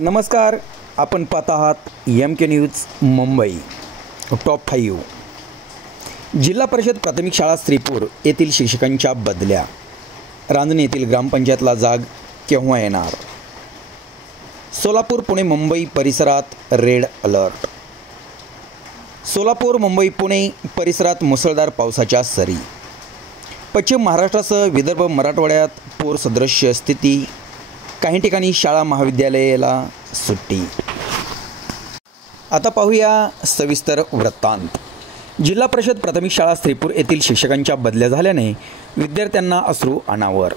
नमस्कार, आपण पाहत आहात MK न्यूज मुंबई टॉप 5। जिल्हा परिषद प्राथमिक शाळा श्रीपूर येथील शिक्षकांच्या बदल्या, रांजणी येथील ग्रामपंचायतला जाग केव्हा येणार? सोलापूर पुणे मुंबई परिसरात रेड अलर्ट। सोलापूर मुंबई पुणे परिसरात मुसळधार पावसाच्या सरी। पश्चिम महाराष्ट्रासह विदर्भ मराठवाड्यात पूर सदृश्य स्थिती। काही ठिकाणी शाळा महाविद्यालयाला सुट्टी। आता पाहूया सविस्तर वृत्तांत। जिल्हा परिषद प्राथमिक शाळा श्रीपूर येथील शिक्षकांच्या बदल्या झाल्याने विद्यार्थ्यांना अश्रू अनावर।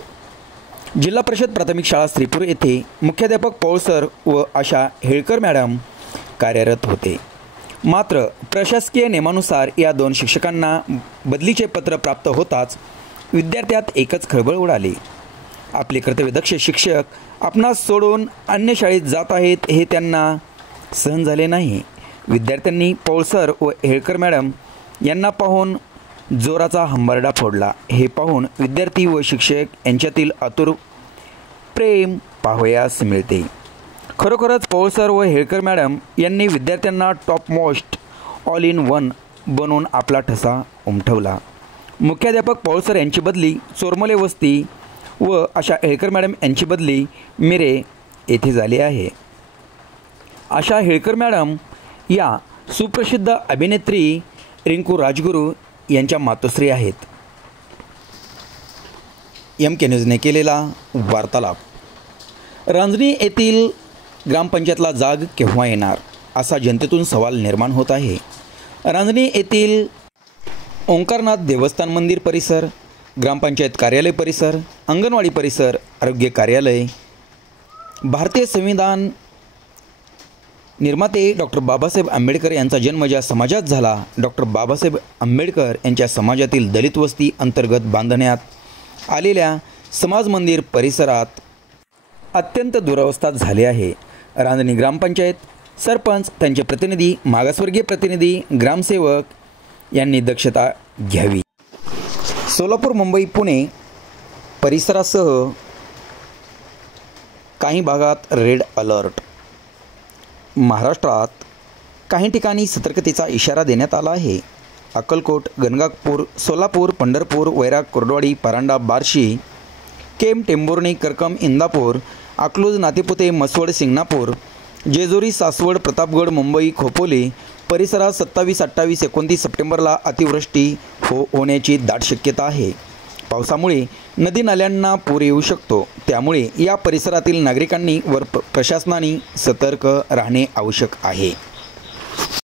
जिल्हा परिषद प्राथमिक शाळा श्रीपूर येथे मुख्याध्यापक पौळ सर व आशा हेळकर मॅडम कार्यरत होते। मात्र प्रशासकीय नियमानुसार या दोन शिक्षकांना बदलीचे पत्र प्राप्त होताच विद्यार्थ्यात एकच खळबळ उडाली। आपले कर्तव्यदक्ष शिक्षक आपणास सोडून अन्य शाळेत जात आहेत हे त्यांना सहन झाले नाही। विद्यार्थ्यांनी पौळ सर व हेळकर मॅडम यांना पाहून जोराचा हंबरडा फोडला। हे पाहून विद्यार्थी व शिक्षक यांच्यातील आतुर प्रेम पाहावयास मिळते। खरोखरच पौळ सर व हेळकर मॅडम यांनी विद्यार्थ्यांना top most all in one बनवून आपला ठसा उमटवला। मुख्याध्यापक पौळ सर यांची बदली चोरमले वस्ती व आशा हेळकर मॅडम यांची बदली मिरे येथे झाली आहे। आशा हेळकर मॅडम या सुप्रसिद्ध अभिनेत्री रिंकू राजगुरू यांच्या मातोश्री आहेत। MK न्यूजने केलेला वार्तालाप। रांजणी येथील ग्रामपंचायतला जाग केव्हा येणार असा जनतेतून सवाल निर्माण होत आहे। रांजणी येथील ओंकारनाथ देवस्थान मंदिर परिसर, ग्रामपंचायत कार्यालय परिसर, अंगणवाडी परिसर, आरोग्य कार्यालय, भारतीय संविधान निर्माते डॉक्टर बाबासाहेब आंबेडकर यांचा जन्म ज्या समाजात झाला, डॉक्टर बाबासाहेब आंबेडकर यांच्या समाजातील दलित वस्ती अंतर्गत बांधण्यात आलेल्या समाज मंदिर परिसरात अत्यंत दुरवस्था झाली आहे। रांजणी ग्रामपंचायत, सरपंच, त्यांचे प्रतिनिधी, मागासवर्गीय प्रतिनिधी, ग्रामसेवक यांनी दक्षता घ्यावी। सोलापूर मुंबई पुणे परिसरासह काही भागात रेड अलर्ट। महाराष्ट्रात काही ठिकाणी सतर्कतेचा इशारा देण्यात आला आहे। अक्कलकोट, गणगापूर, सोलापूर, पंढरपूर, वैराग, कुर्डवाडी, परांडा, बार्शी, केम, टेंभुर्णी, करकम, इंदापूर, अकलूज, नातेपुते, मसवड, सिंगणापूर, जेजुरी, सासवड, प्रतापगड, मुंबई, खोपोली परिसरात 27, 28, 29 सप्टेंबरला अतिवृष्टी होण्याची दाट शक्यता आहे। पावसामुळे नदी नाल्यांना पूर येऊ शकतो, त्यामुळे या परिसरातील नागरिकांनी व प्रशासनाने सतर्क राहणे आवश्यक आहे।